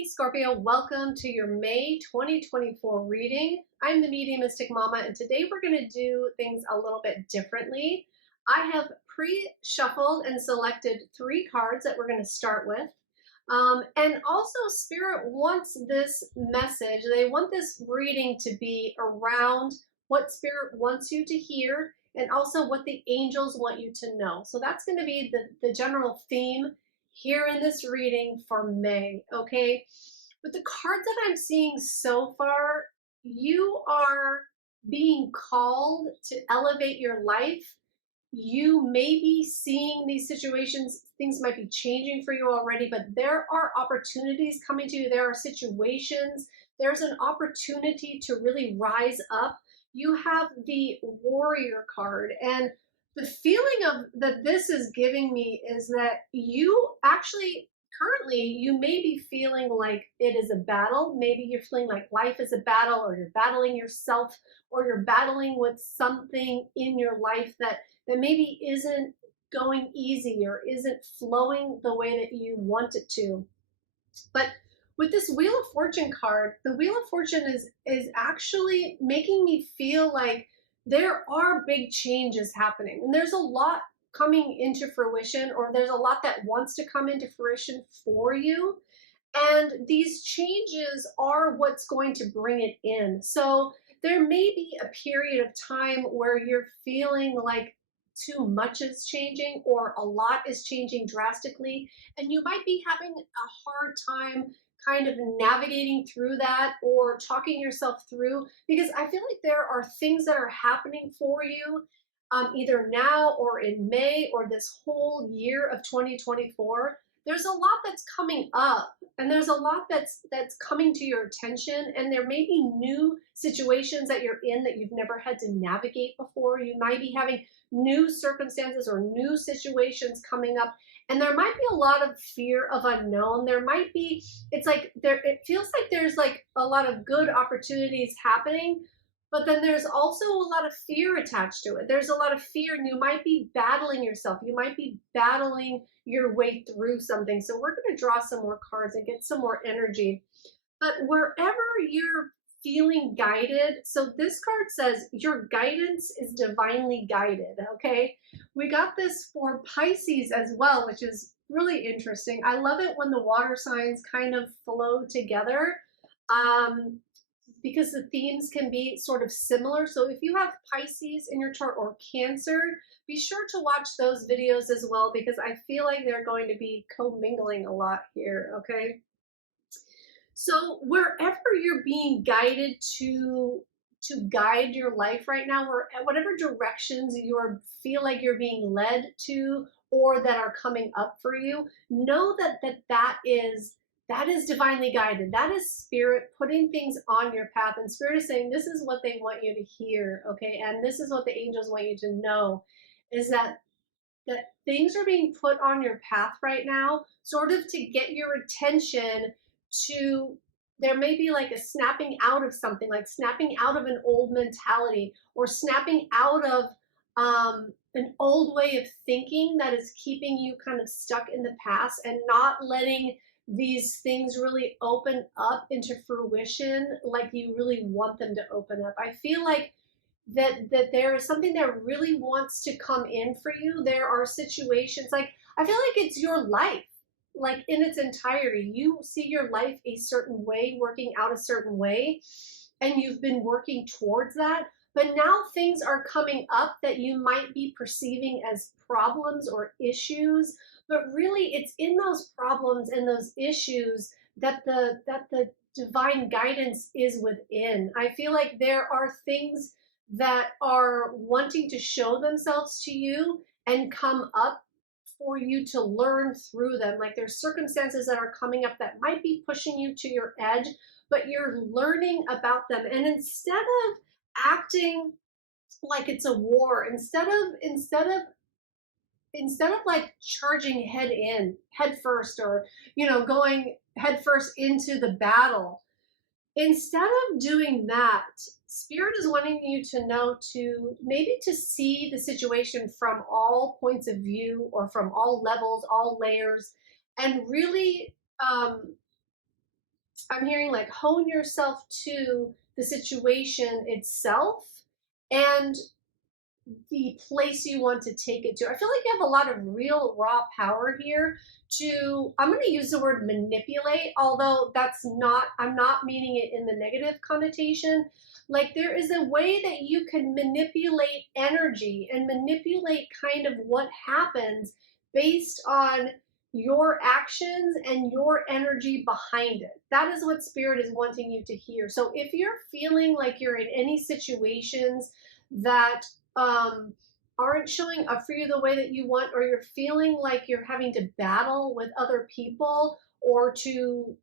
Hey Scorpio, welcome to your May 2024 reading. I'm the Mediumistic Mama, and today we're going to do things a little bit differently. I have pre-shuffled and selected 3 cards that we're going to start with. And also Spirit wants this message. They want this reading to be around what Spirit wants you to hear and also what the angels want you to know. So that's going to be the general theme here in this reading for May, okay? With the cards that I'm seeing so far, you are being called to elevate your life. You may be seeing these situations, things might be changing for you already, but there are opportunities coming to you. There are situations, there's an opportunity to really rise up. You have the warrior card, and the feeling of that this is giving me is that you actually currently you may be feeling like it is a battle. Maybe you're feeling like life is a battle, or you're battling yourself, or you're battling with something in your life that maybe isn't going easy or isn't flowing the way that you want it to. But with this Wheel of Fortune card, the Wheel of Fortune is actually making me feel like there are big changes happening, and there's a lot coming into fruition, or there's a lot that wants to come into fruition for you. And these changes are what's going to bring it in. So there may be a period of time where you're feeling like too much is changing or a lot is changing drastically, and you might be having a hard time kind of navigating through that or talking yourself through, because I feel like there are things that are happening for you either now or in May or this whole year of 2024. There's a lot that's coming up, and there's a lot that's coming to your attention, and there may be new situations that you're in that you've never had to navigate before. You might be having new circumstances or new situations coming up, and there might be a lot of fear of unknown. There might be, it's like it feels like there's like a lot of good opportunities happening, but then there's also a lot of fear attached to it. There's a lot of fear, and you might be battling yourself. You might be battling your way through something. So we're going to draw some more cards and get some more energy. But wherever you're feeling guided, so this card says your guidance is divinely guided, okay? We got this for Pisces as well, which is really interesting. I love it when the water signs kind of flow together. Because the themes can be sort of similar. So if you have Pisces in your chart or Cancer, be sure to watch those videos as well, because I feel like they're going to be commingling a lot here, okay? So wherever you're being guided to guide your life right now, or whatever directions you feel like you're being led to or that are coming up for you, know that is divinely guided. That is Spirit putting things on your path, and Spirit is saying this is what they want you to hear, okay? And this is what the angels want you to know, is that things are being put on your path right now, sort of to get your attention to, there may be like a snapping out of something, like snapping out of an old mentality, or snapping out of an old way of thinking that is keeping you kind of stuck in the past and not letting these things really open up into fruition like you really want them to open up. I feel like that there is something that really wants to come in for you. There are situations, like I feel like it's your life, like in its entirety. You see your life a certain way, working out a certain way, and you've been working towards that. But now things are coming up that you might be perceiving as problems or issues, but really it's in those problems and those issues that the divine guidance is within. I feel like there are things that are wanting to show themselves to you and come up for you to learn through them. Like there's circumstances that are coming up that might be pushing you to your edge, but you're learning about them. And instead of acting like it's a war, instead of like charging head first, or going head first into the battle, instead of doing that, Spirit is wanting you to know to maybe to see the situation from all points of view, or from all levels, all layers, and really I'm hearing like hone yourself to the situation itself and the place you want to take it to. I feel like you have a lot of real raw power here to, I'm going to use the word manipulate, although that's not, I'm not meaning it in the negative connotation. Like there is a way that you can manipulate energy and manipulate kind of what happens based on your actions and your energy behind it. That is what Spirit is wanting you to hear. So if you're feeling like you're in any situations that aren't showing up for you the way that you want, or you're feeling like you're having to battle with other people or to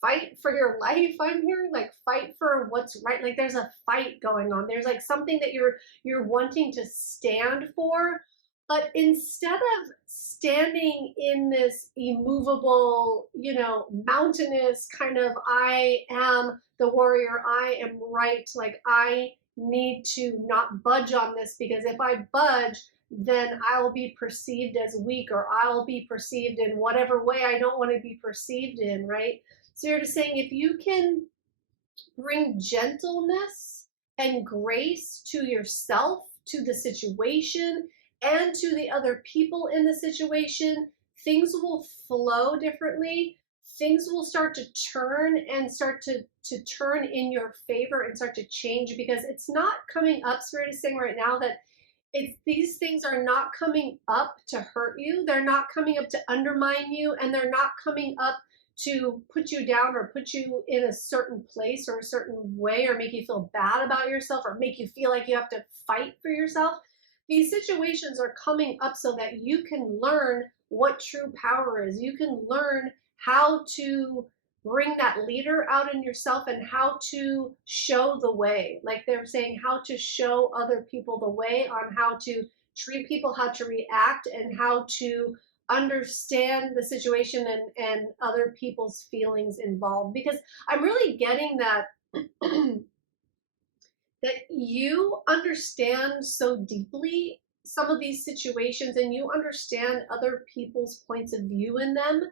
fight for your life, I'm hearing like fight for what's right. Like there's a fight going on. There's like something that you're wanting to stand for, but instead of standing in this immovable, you know, mountainous kind of I am the warrior, I am right, like I need to not budge on this, because if I budge, then I'll be perceived as weak, or I'll be perceived in whatever way I don't want to be perceived in, right? So you're just saying if you can bring gentleness and grace to yourself, to the situation, and to the other people in the situation, things will flow differently. Things will start to turn and start to turn in your favor and start to change, because it's not coming up. Spirit is saying right now that these things are not coming up to hurt you. They're not coming up to undermine you, and they're not coming up to put you down or put you in a certain place or a certain way, or make you feel bad about yourself, or make you feel like you have to fight for yourself. These situations are coming up so that you can learn what true power is. You can learn how to bring that leader out in yourself and how to show the way. Like they're saying, how to show other people the way on how to treat people, how to react, and how to understand the situation and other people's feelings involved. Because I'm really getting that that you understand so deeply some of these situations, and you understand other people's points of view in them.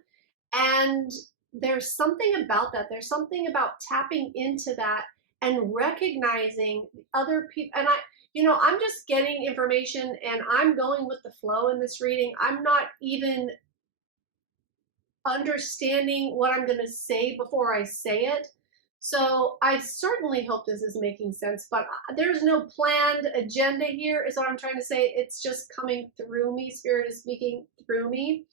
And there's something about that. There's something about tapping into that and recognizing other people. And I'm just getting information and I'm going with the flow in this reading. I'm not even understanding what I'm going to say before I say it. So I certainly hope this is making sense, but there's no planned agenda here is what I'm trying to say. It's just coming through me. Spirit is speaking through me.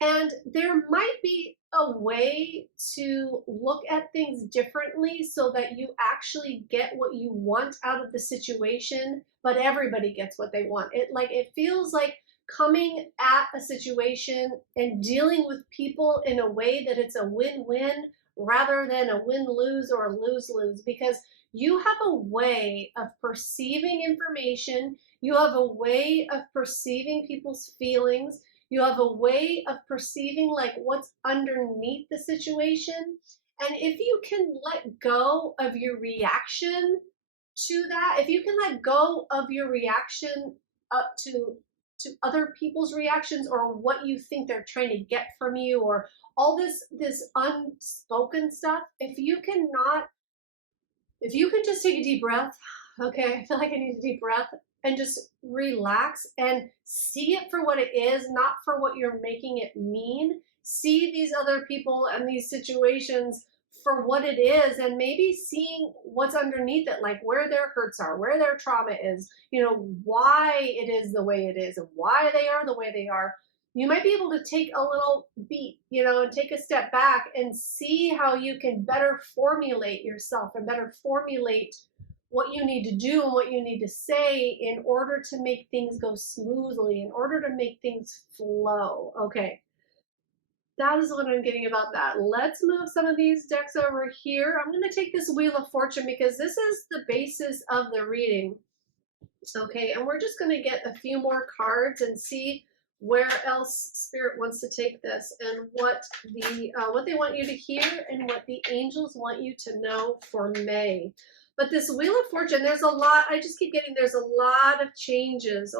And there might be a way to look at things differently so that you actually get what you want out of the situation, but everybody gets what they want. It feels like coming at a situation and dealing with people in a way that it's a win-win rather than a win-lose or a lose-lose, because you have a way of perceiving information. You have a way of perceiving people's feelings. You have a way of perceiving like what's underneath the situation. And if you can let go of your reaction to that, if you can let go of your reaction up to other people's reactions, or what you think they're trying to get from you, or all this unspoken stuff, if you can just take a deep breath, okay, I feel like I need a deep breath, and just relax and see it for what it is, not for what you're making it mean. See these other people and these situations for what it is, and maybe seeing what's underneath it, like where their hurts are, where their trauma is, why it is the way it is, and why they are the way they are. You might be able to take a little beat, and take a step back and see how you can better formulate yourself and better formulate what you need to do and what you need to say in order to make things go smoothly, in order to make things flow. Okay. That is what I'm getting about that. Let's move some of these decks over here. I'm going to take this Wheel of Fortune because this is the basis of the reading. Okay, and we're just going to get a few more cards and see where else Spirit wants to take this, and what they want you to hear and what the angels want you to know for May. But this Wheel of Fortune, there's a lot, I just keep getting, there's a lot of changes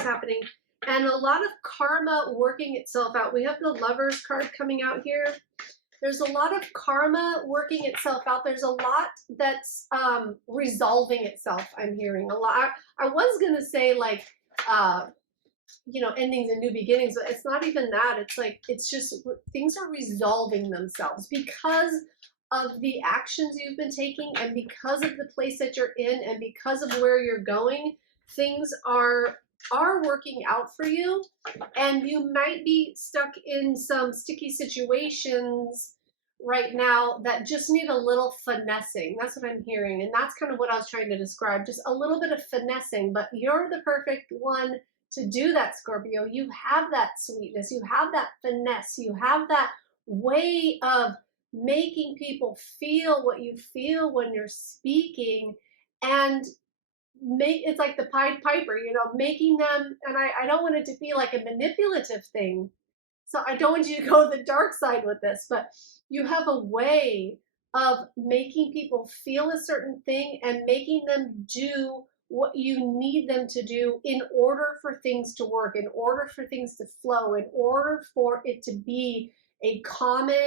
happening, and a lot of karma working itself out. We have the Lovers card coming out here. There's a lot of karma working itself out. There's a lot that's resolving itself. I'm hearing a lot. I was gonna say like endings and new beginnings, but it's not even that. It's like it's just things are resolving themselves because of the actions you've been taking, and because of the place that you're in, and because of where you're going. Things are working out for you, and you might be stuck in some sticky situations right now that just need a little finessing. That's what I'm hearing, and that's kind of what I was trying to describe, just a little bit of finessing. But you're the perfect one to do that, Scorpio. You have that sweetness, you have that finesse, you have that way of making people feel what you feel when you're speaking, and it's like the Pied Piper, making them. And I don't want it to be like a manipulative thing, so I don't want you to go the dark side with this, but you have a way of making people feel a certain thing and making them do what you need them to do in order for things to work, in order for things to flow, in order for it to be a common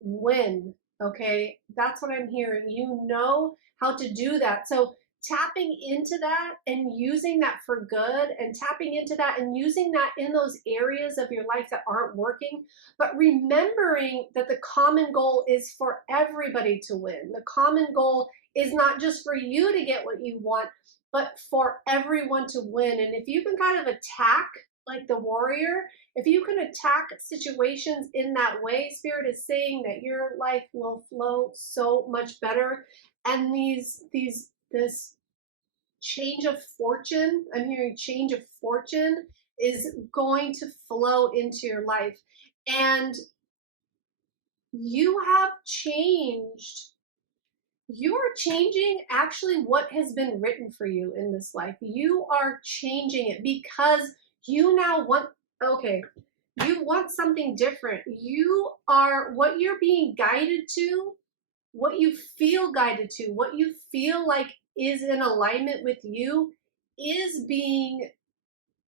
win. Okay, that's what I'm hearing. You know how to do that. So tapping into that and using that for good, and tapping into that and using that in those areas of your life that aren't working, but remembering that the common goal is for everybody to win. The common goal is not just for you to get what you want, but for everyone to win. And if you can kind of attack like the warrior, if you can attack situations in that way, Spirit is saying that your life will flow so much better. And this change of fortune, I'm hearing change of fortune, is going to flow into your life. And you have changed. You're changing actually what has been written for you in this life. You are changing it because you now want, okay, you want something different. You are, what you're being guided to, what you feel guided to, what you feel like is in alignment with you, is being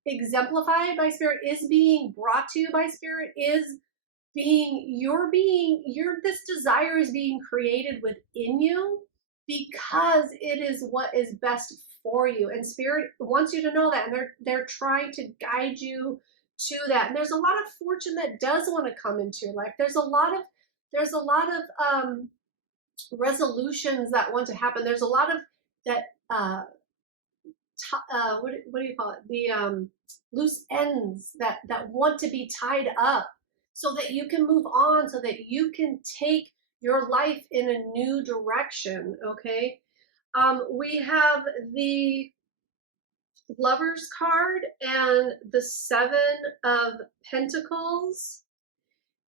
exemplified by Spirit, is being brought to you by Spirit, is this desire is being created within you because it is what is best for you. And Spirit wants you to know that, and they're trying to guide you to that. And there's a lot of fortune that does want to come into your life. There's a lot of resolutions that want to happen. There's a lot of that what do you call it? The loose ends that want to be tied up, so that you can move on, so that you can take your life in a new direction. Okay. We have the Lovers card and the Seven of Pentacles.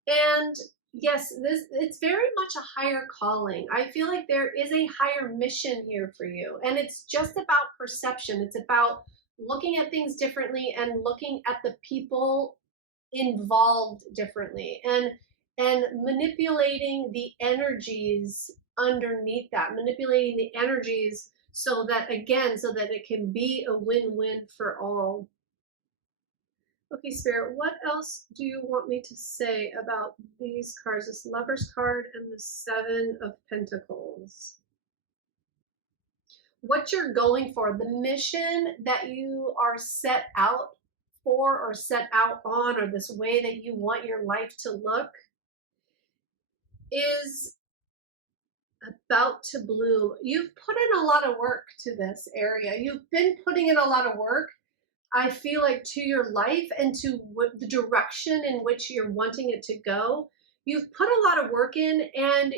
And yes, it's very much a higher calling. I feel like there is a higher mission here for you. And it's just about perception. It's about looking at things differently and looking at the people involved differently, and manipulating the energies underneath that, manipulating the energies so that it can be a win-win for all. Okay, Spirit, what else do you want me to say about these cards, this Lover's card and the Seven of Pentacles? What you're going for, the mission that you are set out for, or set out on, or this way that you want your life to look, is about to bloom. You've put in a lot of work to this area. You've been putting in a lot of work, I feel like, to your life and to the direction in which you're wanting it to go. You've put a lot of work in, and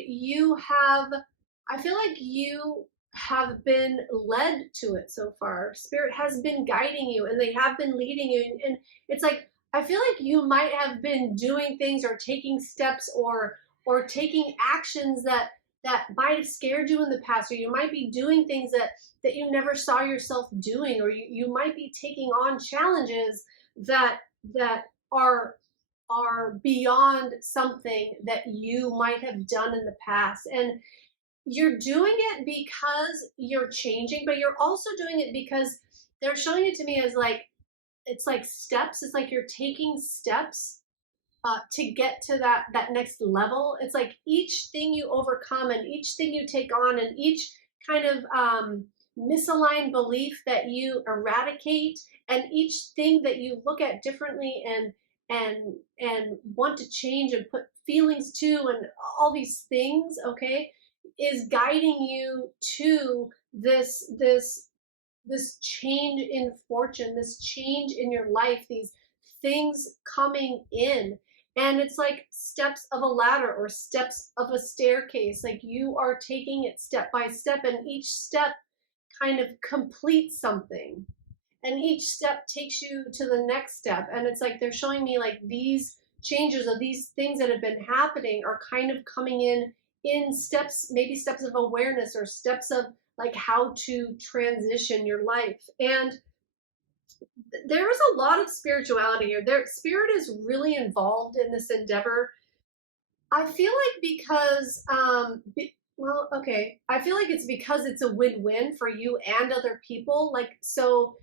I feel like you have been led to it so far. Spirit has been guiding you, and they have been leading you. And it's like, I feel like you might have been doing things or taking steps or taking actions that might have scared you in the past, or you might be doing things that you never saw yourself doing, or you might be taking on challenges that are beyond something that you might have done in the past. And you're doing it because you're changing, but you're also doing it because they're showing it to me as like, it's like steps. It's like you're taking steps to get to that next level. It's like each thing you overcome and each thing you take on and each kind of misaligned belief that you eradicate and each thing that you look at differently and want to change and put feelings to and all these things, okay, is guiding you to this change in fortune, this change in your life, these things coming in. And it's like steps of a ladder or steps of a staircase. Like you are taking it step by step, and each step kind of completes something. And each step takes you to the next step. And it's like they're showing me like these changes of these things that have been happening are kind of coming in steps, maybe steps of awareness or steps of like how to transition your life. And there is a lot of spirituality here. Spirit is really involved in this endeavor. I feel like because well, okay, I feel like it's because it's a win-win for you and other people. Like, so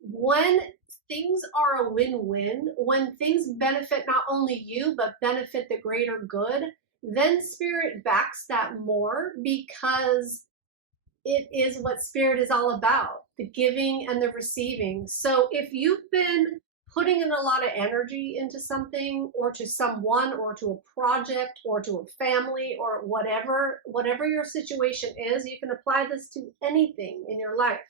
when things are a win-win, when things benefit not only you but benefit the greater good, then spirit backs that more, because it is what spirit is all about, the giving and the receiving. So if you've been putting in a lot of energy into something or to someone or to a project or to a family or whatever your situation is, you can apply this to anything in your life.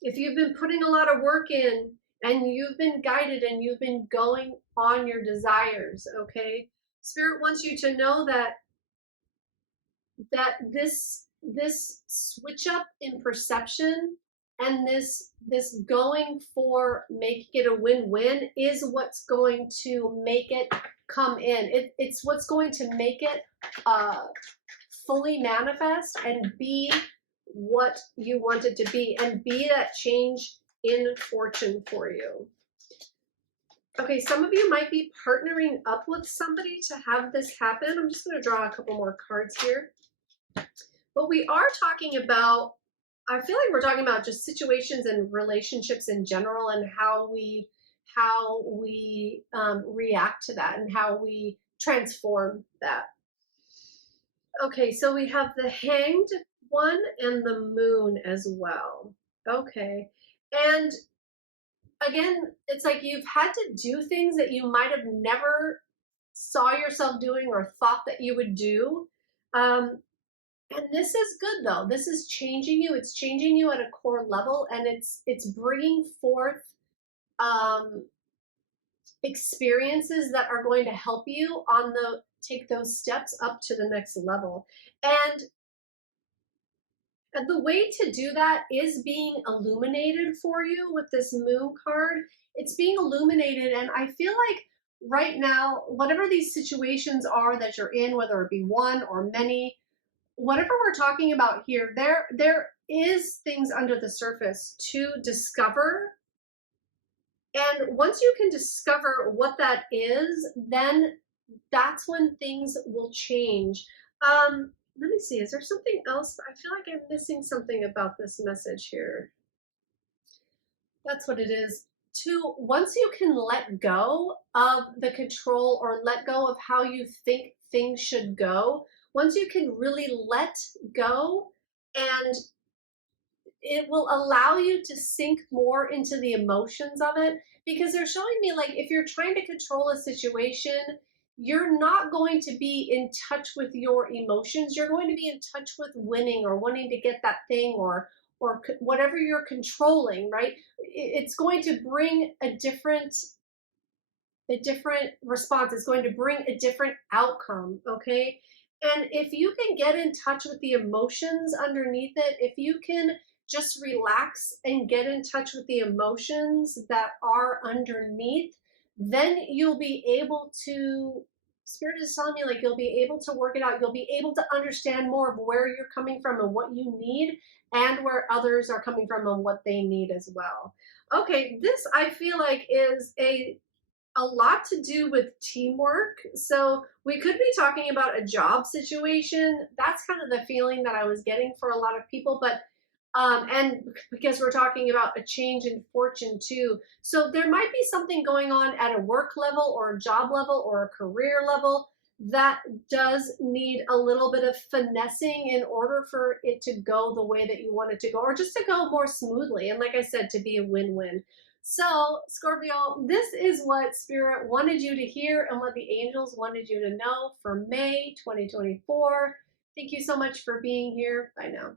If you've been putting a lot of work in and you've been guided and you've been going on your desires, okay, spirit wants you to know that this switch up in perception and this going for making it a win-win is what's going to make it come in. It's what's going to make it fully manifest and be what you want it to be and be that change in fortune for you. Okay, some of you might be partnering up with somebody to have this happen. I'm just going to draw a couple more cards here. But we are talking about, I feel like we're talking about just situations and relationships in general and how we react to that and how we transform that. Okay, so we have the Hanged one and the Moon as well. Okay, and again, it's like you've had to do things that you might have never saw yourself doing or thought that you would do. And this is good though. This is changing you. It's changing you at a core level, and it's bringing forth experiences that are going to help you on take those steps up to the next level. And the way to do that is being illuminated for you with this Moon card. It's being illuminated, and I feel like right now, whatever these situations are that you're in, whether it be one or many, whatever we're talking about here, there is things under the surface to discover. And once you can discover what that is, then that's when things will change. Let me see, is there something else? I feel like I'm missing something about this message here. That's what it is. Once you can let go of the control or let go of how you think things should go, once you can really let go, and it will allow you to sink more into the emotions of it, because they're showing me like if you're trying to control a situation, you're not going to be in touch with your emotions. You're going to be in touch with winning or wanting to get that thing or whatever you're controlling, right? It's going to bring a different response. It's going to bring a different outcome, okay? And if you can get in touch with the emotions underneath it, if you can just relax and get in touch with the emotions that are underneath, then you'll be able to, Spirit is telling me like you'll be able to work it out. You'll be able to understand more of where you're coming from and what you need, and where others are coming from and what they need as well. Okay, this I feel like is a lot to do with teamwork. So we could be talking about a job situation. That's kind of the feeling that I was getting for a lot of people, but And because we're talking about a change in fortune too. So there might be something going on at a work level or a job level or a career level that does need a little bit of finessing in order for it to go the way that you want it to go, or just to go more smoothly. And like I said, to be a win-win. So, Scorpio, this is what Spirit wanted you to hear and what the angels wanted you to know for May 2024. Thank you so much for being here. Bye now.